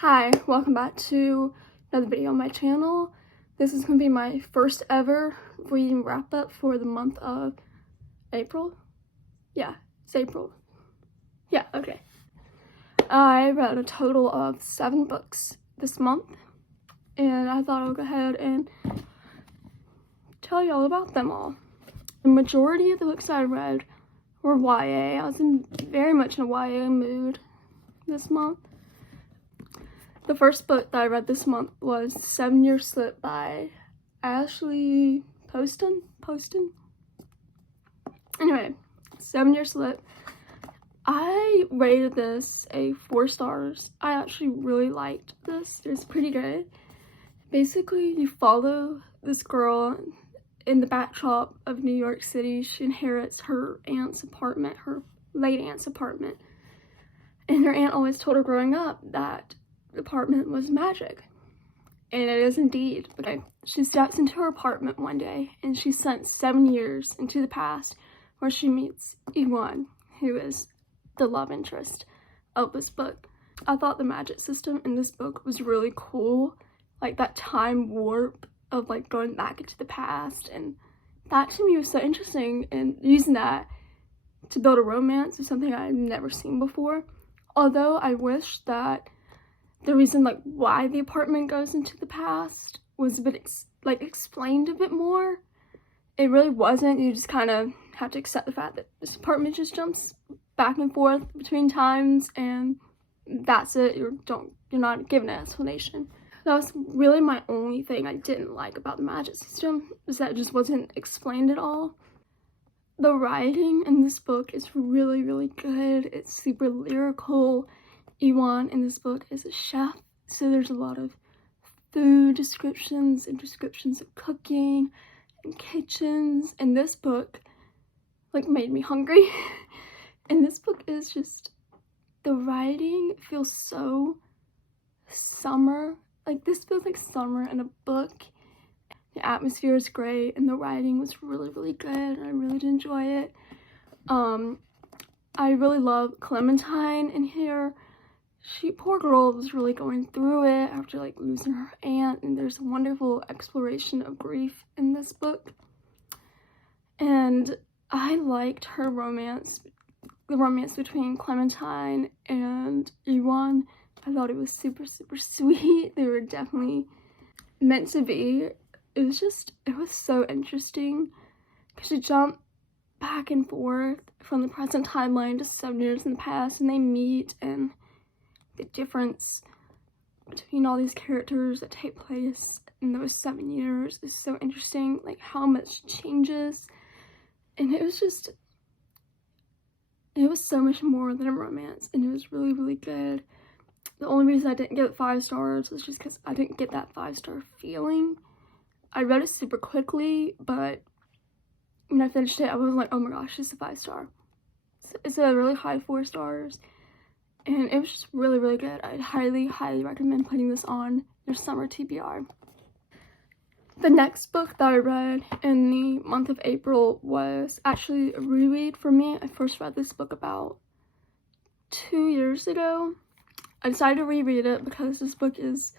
Hi, welcome back to another video on my channel. This is going to be my first ever reading wrap up for the month of April. Yeah, it's April. Yeah, okay. I read a total of 7 books this month, and I thought I'll go ahead and tell you all about them all. The majority of the books I read were YA. I was very much in a YA mood this month. The first book that I read this month was 7 Year Slip by Ashley Poston. Anyway, 7 Year Slip. I rated this a 4 stars. I actually really liked this. It was pretty good. Basically, you follow this girl in the backdrop of New York City. She inherits her aunt's apartment, her late aunt's apartment. And her aunt always told her growing up that the apartment was magic, and it is indeed. But she steps into her apartment one day and she's sent 7 years into the past, where she meets Iwan, who is the love interest of this book. I thought the magic system in this book was really cool, like that time warp of like going back into the past, and that to me was so interesting, and using that to build a romance is something I've never seen before. Although I wish that the reason like why the apartment goes into the past was a bit explained a bit more. It really wasn't. You just kind of have to accept the fact that this apartment just jumps back and forth between times, and that's it. You're not given an explanation. That was really my only thing I didn't like about the magic system, is that it just wasn't explained at all. The writing in this book is really, really good. It's super lyrical. Iwan in this book is a chef, so there's a lot of food descriptions and descriptions of cooking and kitchens, and this book like made me hungry. And this book is just, the writing feels so summer. Like, this feels like summer in a book. The atmosphere is great, and the writing was really, really good, and I really did enjoy it. I really love Clementine in here. She, poor girl, was really going through it after like losing her aunt, and there's a wonderful exploration of grief in this book. And I liked her romance, the romance between Clementine and Iwan. I thought it was super, super sweet. They were definitely meant to be. It was so interesting because you jump back and forth from the present timeline to 7 years in the past, and they meet, and the difference between all these characters that take place in those 7 years is so interesting, like how much changes. And it was so much more than a romance, and it was really, really good. The only reason I didn't give it 5 stars was just because I didn't get that 5-star feeling. I read it super quickly, but when I finished it, I was like, oh my gosh, it's a 5-star. It's a really high 4 stars. And it was just really, really good. I'd highly, highly recommend putting this on your summer TBR. The next book that I read in the month of April was actually a reread for me. I first read this book about 2 years ago. I decided to reread it because this book is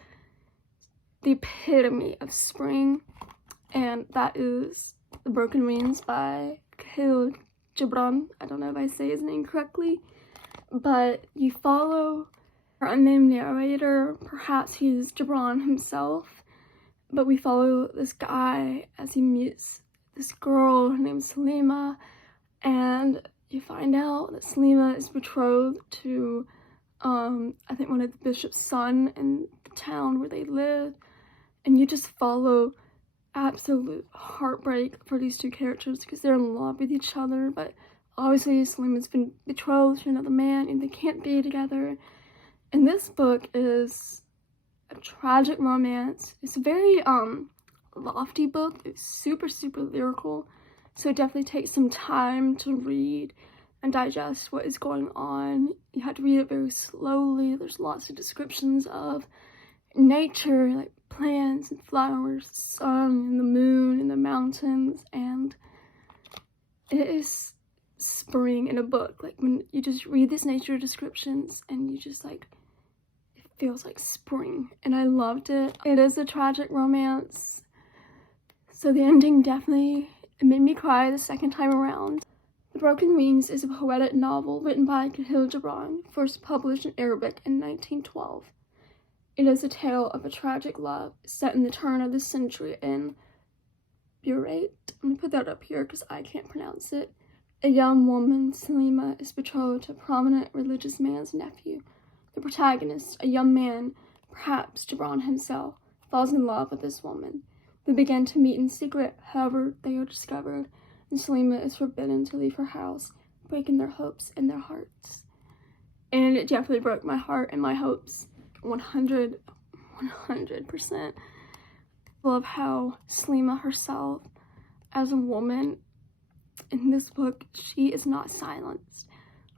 the epitome of spring, and that is The Broken Wings by Khalil Gibran. I don't know if I say his name correctly. But you follow our unnamed narrator, perhaps he's Gibran himself, but we follow this guy as he meets this girl named Salima, and you find out that Salima is betrothed to, I think one of the bishop's son in the town where they live, and you just follow absolute heartbreak for these two characters because they're in love with each other, but obviously Salima's been betrothed to another man and they can't be together. And this book is a tragic romance. It's a very lofty book. It's super, super lyrical, so it definitely takes some time to read and digest what is going on. You have to read it very slowly. There's lots of descriptions of nature, like plants and flowers, the sun and the moon and the mountains, and it is spring in a book. Like when you just read these nature descriptions and you just like, it feels like spring, and I loved it. It is a tragic romance, so the ending definitely made me cry the second time around. The Broken Wings is a poetic novel written by Khalil Gibran, first published in Arabic in 1912. It is a tale of a tragic love set in the turn of the century in Burait. I'm gonna put that up here because I can't pronounce it. A young woman, Salima, is betrothed to a prominent religious man's nephew. The protagonist, a young man, perhaps Gibran himself, falls in love with this woman. They begin to meet in secret, however, they are discovered, and Salima is forbidden to leave her house, breaking their hopes and their hearts. And it definitely broke my heart and my hopes. 100%. I love how Salima herself, as a woman, in this book, she is not silenced.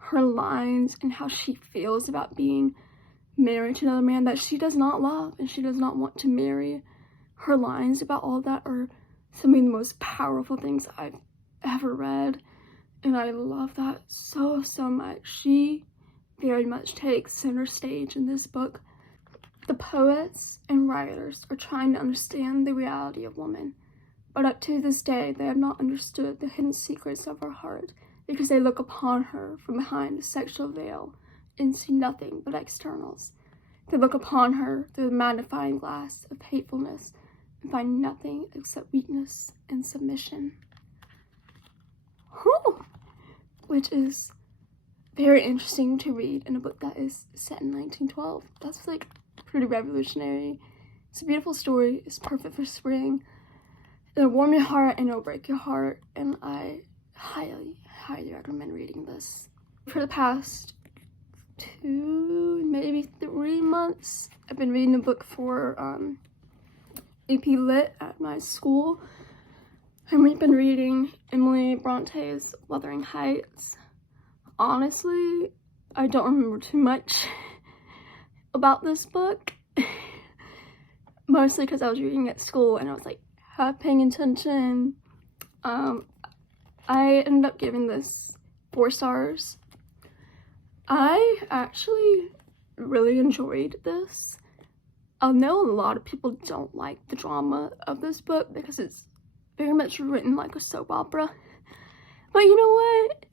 Her lines and how she feels about being married to another man that she does not love and she does not want to marry. Her lines about all that are some of the most powerful things I've ever read, and I love that so much. She very much takes center stage in this book. The poets and writers are trying to understand the reality of women, but up to this day they have not understood the hidden secrets of her heart, because they look upon her from behind the sexual veil and see nothing but externals. They look upon her through the magnifying glass of hatefulness and find nothing except weakness and submission. Whew! Which is very interesting to read in a book that is set in 1912. That's like pretty revolutionary. It's a beautiful story. It's perfect for spring. It'll warm your heart and it'll break your heart, and I highly recommend reading this. For the past 2, maybe 3 months, I've been reading a book for AP Lit at my school, and we've been reading Emily Bronte's Wuthering Heights. Honestly, I don't remember too much about this book, mostly because I was reading at school and I was like half paying attention. I ended up giving this 4 stars. I actually really enjoyed this. I know a lot of people don't like the drama of this book because it's very much written like a soap opera. But you know what?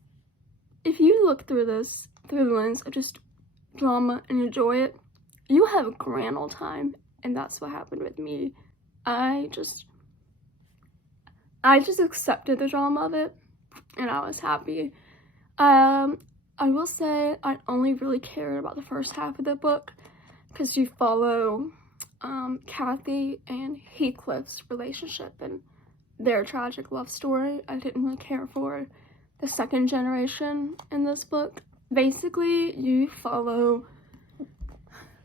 If you look through this through the lens of just drama and enjoy it, you have a grand old time. And that's what happened with me. I just accepted the drama of it, and I was happy. I will say I only really cared about the first half of the book because you follow Kathy and Heathcliff's relationship and their tragic love story. I didn't really care for the second generation in this book. Basically, you follow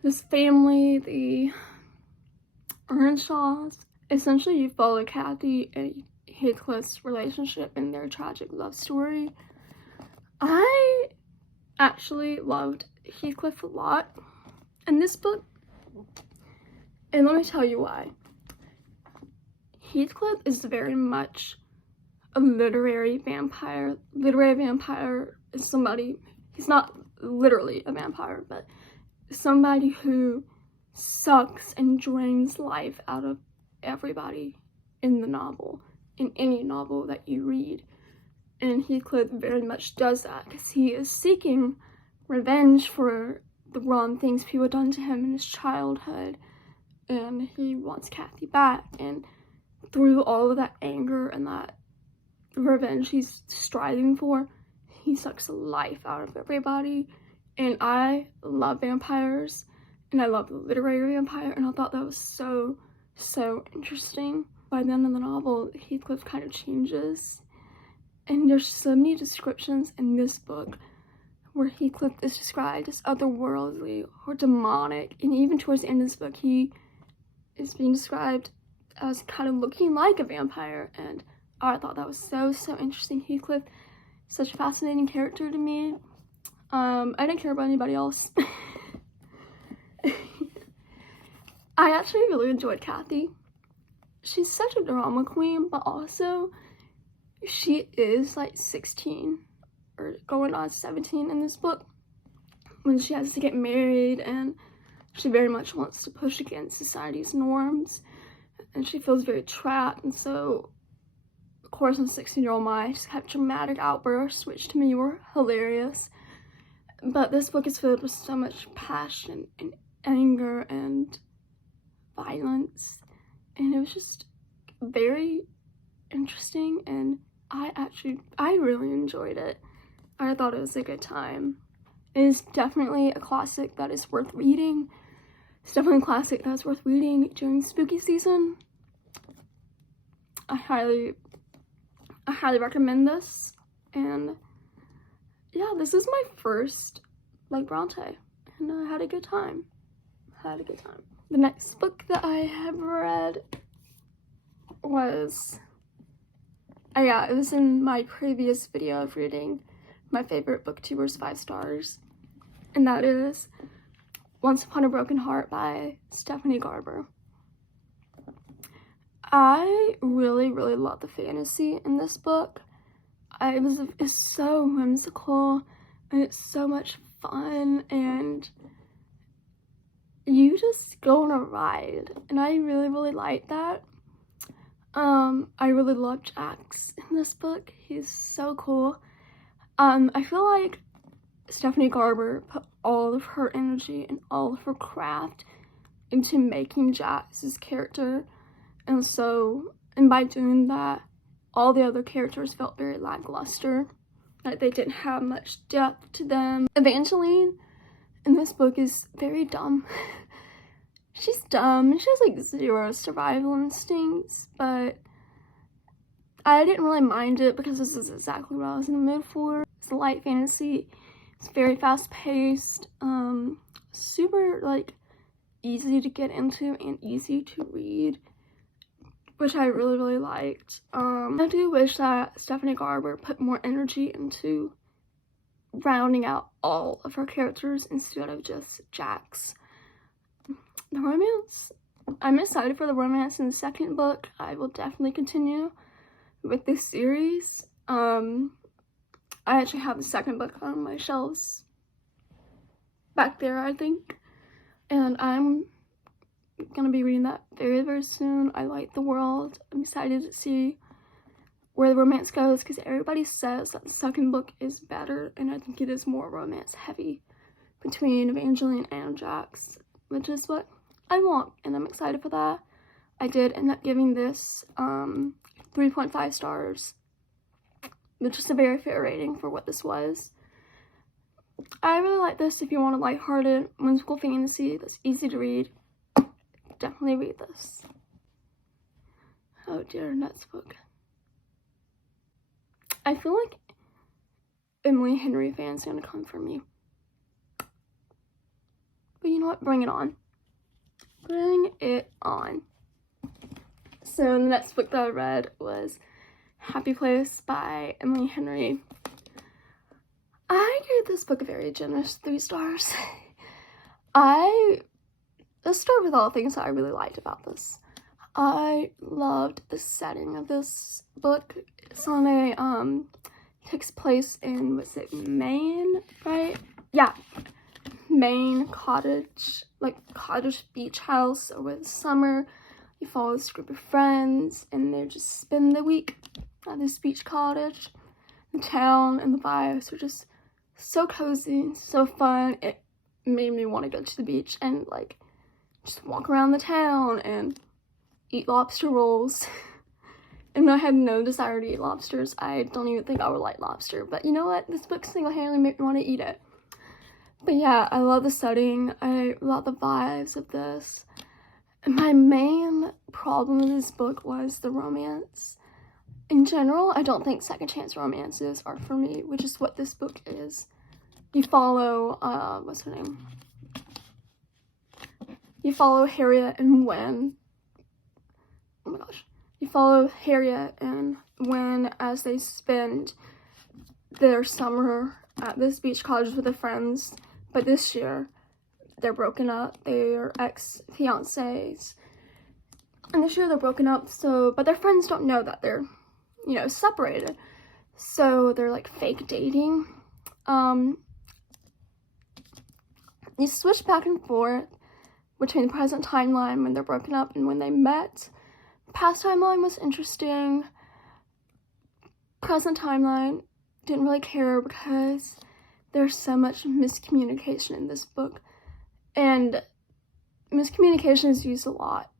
this family, the Earnshaws. Essentially, you follow Kathy and Heathcliff's relationship and their tragic love story. I actually loved Heathcliff a lot in this book, and let me tell you why. Heathcliff is very much a literary vampire. Literary vampire is somebody, he's not literally a vampire, but somebody who sucks and drains life out of everybody in the novel, in any novel that you read. And Heathcliff very much does that because he is seeking revenge for the wrong things people done to him in his childhood, and he wants Kathy back. And through all of that anger and that revenge he's striving for, he sucks the life out of everybody. And I love vampires, and I love the literary vampire, and I thought that was so interesting. By the end of the novel, Heathcliff kind of changes, and there's so many descriptions in this book where Heathcliff is described as otherworldly or demonic, and even towards the end of this book, he is being described as kind of looking like a vampire, and I thought that was so interesting. Heathcliff, such a fascinating character to me. I didn't care about anybody else. I actually really enjoyed Kathy. She's such a drama queen, but also she is like 16 or going on 17 in this book when she has to get married, and she very much wants to push against society's norms, and she feels very trapped. And so, of course, in 16-year-old mind, she's had dramatic outbursts, which to me were hilarious. But this book is filled with so much passion and anger and violence, and it was just very interesting, and I really enjoyed it. I thought it was a good time. It is definitely a classic that is worth reading. It's definitely a classic that's worth reading during spooky season. I highly recommend this. And yeah, this is my first Bronte, and I had a good time. The next book that I have read was, it was in my previous video of reading my favorite booktubers 5 stars, and that is Once Upon a Broken Heart by Stephanie Garber. I really love the fantasy in this book. It's so whimsical, and it's so much fun, and you just go on a ride, and I really like that. I really love Jax in this book. He's so cool. I feel like Stephanie Garber put all of her energy and all of her craft into making Jax's character, and by doing that, all the other characters felt very lackluster, like they didn't have much depth to them. Evangeline in this book is very dumb. She's dumb, and she has like 0 survival instincts, but I didn't really mind it because this is exactly what I was in the mood for. It's a light fantasy. It's very fast paced, super like easy to get into and easy to read, which I really liked. I do wish that Stephanie Garber put more energy into rounding out all of her characters instead of just Jax. The romance, I'm excited for the romance in the second book. I will definitely continue with this series. I actually have the second book on my shelves back there, I think, and I'm gonna be reading that very soon. I like the world. I'm excited to see where the romance goes, because everybody says that the second book is better, and I think it is more romance heavy between Evangeline and Jax, which is what I want, and I'm excited for that. I did end up giving this 3.5 stars, which is a very fair rating for what this was. I really like this. If you want a lighthearted, whimsical fantasy that's easy to read, definitely read this. Oh dear, next book. I feel like Emily Henry fans are gonna come for me. But you know what? Bring it on. Bring it on. So the next book that I read was Happy Place by Emily Henry. I gave this book a very generous 3 stars. Let's start with all the things that I really liked about this. I loved the setting of this book. It's on a, takes place in, was it Maine, right? Yeah, Maine cottage, like cottage beach house over the summer. You follow this group of friends, and they just spend the week at this beach cottage. The town and the vibes are just so cozy, so fun. It made me want to go to the beach and like just walk around the town and eat lobster rolls. And I had no desire to eat lobsters. I don't even think I would like lobster, but you know what? This book single-handedly made me want to eat it. But yeah, I love the setting. I love the vibes of this. My main problem with this book was the romance. In general, I don't think second chance romances are for me, which is what this book is. You follow, what's her name? You follow Harriet and Gwen. Oh my gosh. You follow Harriet and Gwen as they spend their summer at this beach cottage with their friends. But this year, they're broken up. They're ex-fiancés. And this year they're broken up, but their friends don't know that they're, separated. So they're like fake dating. You switch back and forth between the present timeline when they're broken up and when they met. Past timeline was interesting. Present timeline, didn't really care because there's so much miscommunication in this book. And miscommunication is used a lot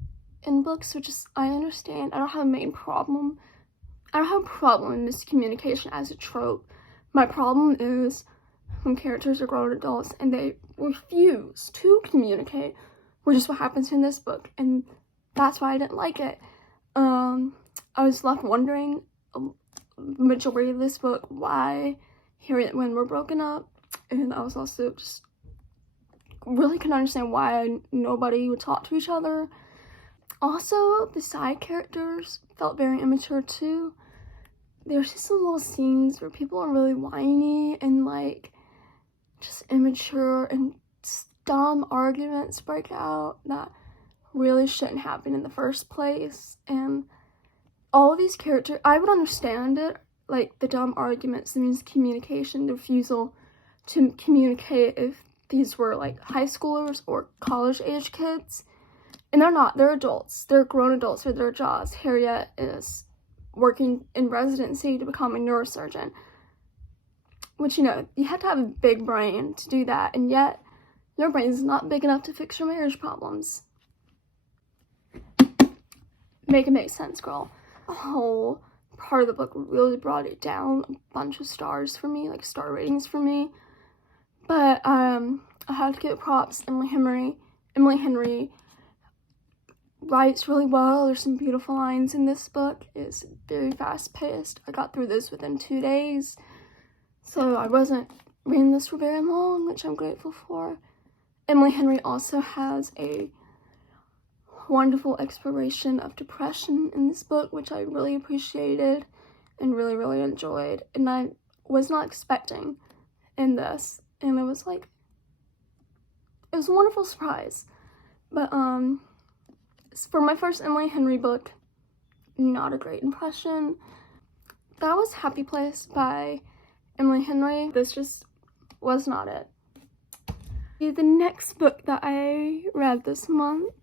in books, which is, I understand. I don't have a main problem. I don't have a problem with miscommunication as a trope. My problem is when characters are grown adults and they refuse to communicate, which is what happens in this book, and that's why I didn't like it. I was left wondering majority of this book why Harry and Gwen were broken up, and I was also just really couldn't understand why nobody would talk to each other. Also, the side characters felt very immature too. There's just some little scenes where people are really whiny and like just immature, and dumb arguments break out that really shouldn't happen in the first place. And all of these characters, I would understand it, like the dumb arguments, the miscommunication, the refusal to communicate if these were like high schoolers or college age kids. And they're not, they're adults. They're grown adults with their jobs. Harriet is working in residency to become a neurosurgeon, which, you know, you have to have a big brain to do that, and yet your brain is not big enough to fix your marriage problems. Make it make sense, girl. A whole part of the book really brought it down a bunch of stars for me, like star ratings for me. But I have to give props. Emily Henry writes really well. There's some beautiful lines in this book. It's very fast paced. I got through this within 2 days, so I wasn't reading this for very long, which I'm grateful for. Emily Henry also has a wonderful exploration of depression in this book, which I really appreciated and really, really enjoyed, and I was not expecting in this, and it was like, it was a wonderful surprise. But for my first Emily Henry book, not a great impression. That was Happy Place by Emily Henry. This just was not it. The next book that I read this month,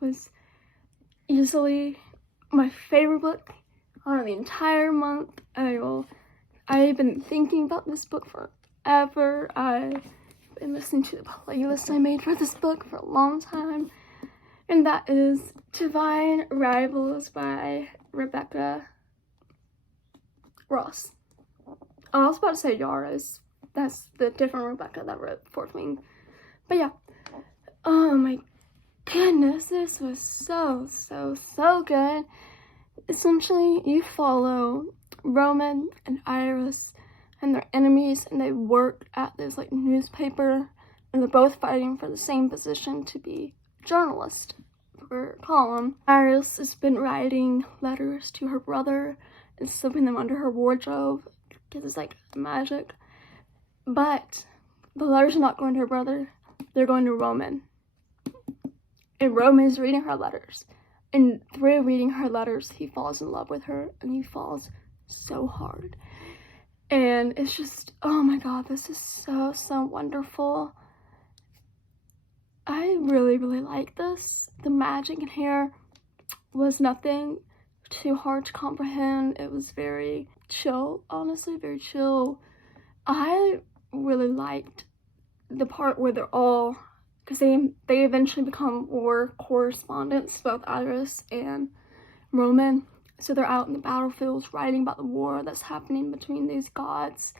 was easily my favorite book out of the entire month. I've been thinking about this book forever. I've been listening to the playlist I made for this book for a long time, and that is Divine Rivals by Rebecca Ross. I was about to say Yaris. That's the different Rebecca that wrote Fourth Wing. But yeah. Oh my goodness, this was so good. Essentially, you follow Roman and Iris and their enemies, and they work at this like newspaper, and they're both fighting for the same position, to be journalist for a column. Iris has been writing letters to her brother and slipping them under her wardrobe because it's like magic. But the letters are not going to her brother, they're going to Roman. And Roman is reading her letters. And through reading her letters, he falls in love with her, and he falls so hard. And it's just, oh my god, this is so wonderful. I really like this. The magic in here was nothing too hard to comprehend. It was very chill, honestly, very chill. I really liked the part where they're all, because they eventually become war correspondents, both Iris and Roman. So they're out in the battlefields writing about the war that's happening between these gods.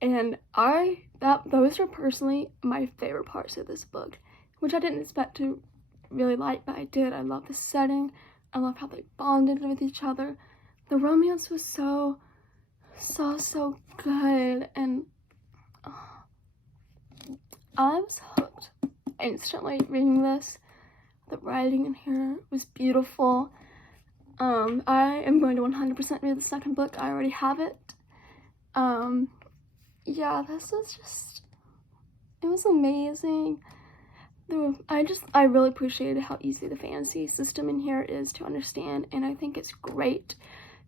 And those are personally my favorite parts of this book, which I didn't expect to really like, but I did. I love the setting. I love how they bonded with each other. The romance was so good, and I was hooked instantly reading this. The writing in here was beautiful. I am going to 100% read the second book. I already have it. Yeah, this was just, it was amazing. I really appreciated how easy the fantasy system in here is to understand, and I think it's great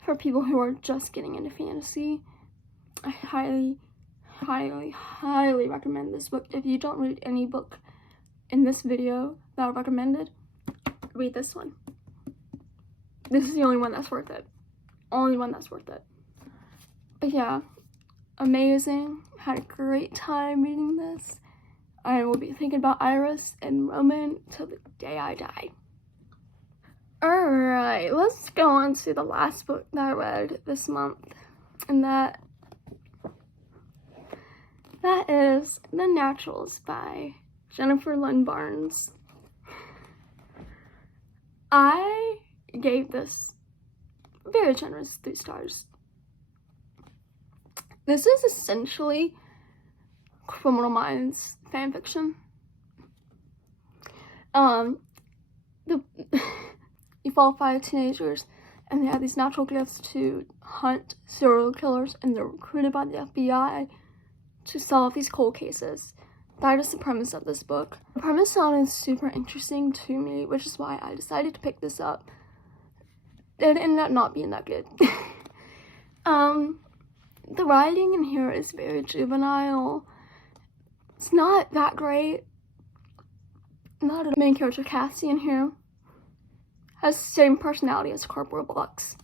for people who are just getting into fantasy. I highly, highly recommend this book. If you don't read any book in this video that I recommended, read this one. This is the only one that's worth it. Only one that's worth it. But yeah, amazing. Had a great time reading this. I will be thinking about Iris and Roman till the day I die. Alright, let's go on to the last book that I read this month. And that is The Naturals by Jennifer Lynn Barnes. I gave this very generous 3 stars. This is essentially Criminal Minds fanfiction. You follow 5 teenagers, and they have these natural gifts to hunt serial killers, and they're recruited by the FBI to solve these cold cases. That is the premise of this book. The premise sounded super interesting to me, which is why I decided to pick this up. It ended up not being that good. The writing in here is very juvenile. It's not that great. Not a main character, Cassie, in here has the same personality as Corporal Blux.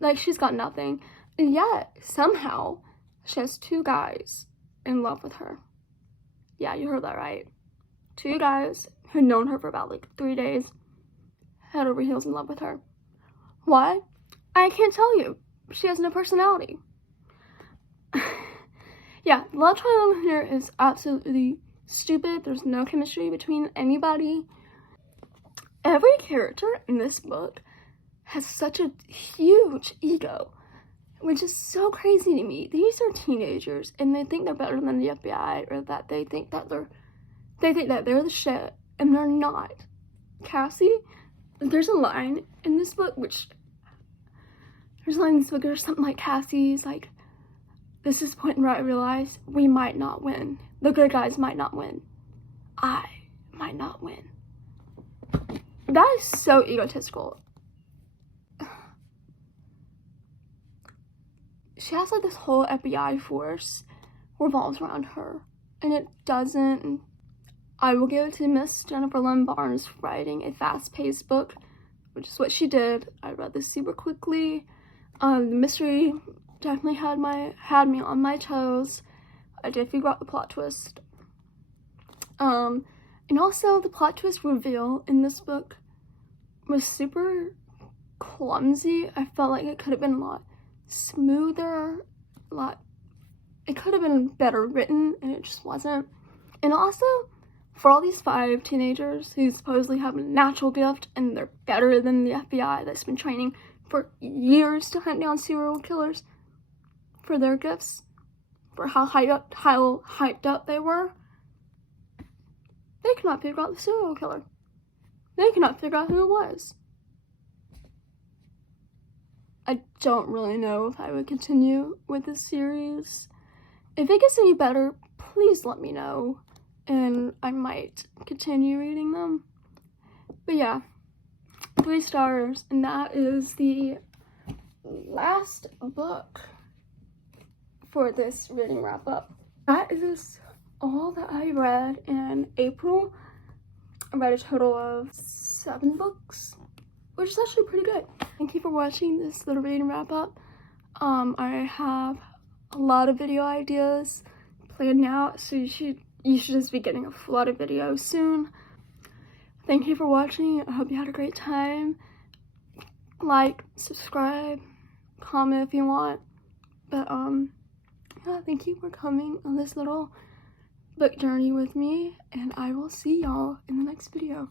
Like, she's got nothing. And yet, somehow, she has 2 guys in love with her. Yeah, you heard that right. 2 guys who'd known her for about, 3 days, head over heels in love with her. Why? I can't tell you. She has no personality. Yeah, the love triangle here is absolutely stupid. There's no chemistry between anybody. Every character in this book has such a huge ego, which is so crazy to me. These are teenagers, and they think they're better than the FBI, or that they think that they're the shit, and they're not. Cassie, there's a line in this book where something like, Cassie's like, this is the point where I realize we might not win. The good guys might not win. I might not win. That is so egotistical. She has this whole FBI force revolves around her, and it doesn't. I will give it to Miss Jennifer Lynn Barnes for writing a fast-paced book, which is what she did. I read this super quickly. The mystery definitely had me on my toes. I did figure out the plot twist. And also the plot twist reveal in this book was super clumsy. I felt like it could have been a lot smoother, it could have been better written, and it just wasn't. And also, for all these 5 teenagers who supposedly have a natural gift and they're better than the FBI that's been training for years to hunt down serial killers for their gifts, for how hyped up they were, they could not figure out the serial killer. They could not figure out who it was. I don't really know if I would continue with this series. If it gets any better, please let me know, and I might continue reading them. But yeah, 3 stars, and that is the last book for this reading wrap up. That is all that I read in April. I read a total of 7 books, which is actually pretty good. Thank you for watching this little reading wrap up. I have a lot of video ideas planned out, so you should just be getting a lot of videos soon. Thank you for watching. I hope you had a great time. Like, subscribe, comment if you want. But yeah, thank you for coming on this little book journey with me, and I will see y'all in the next video.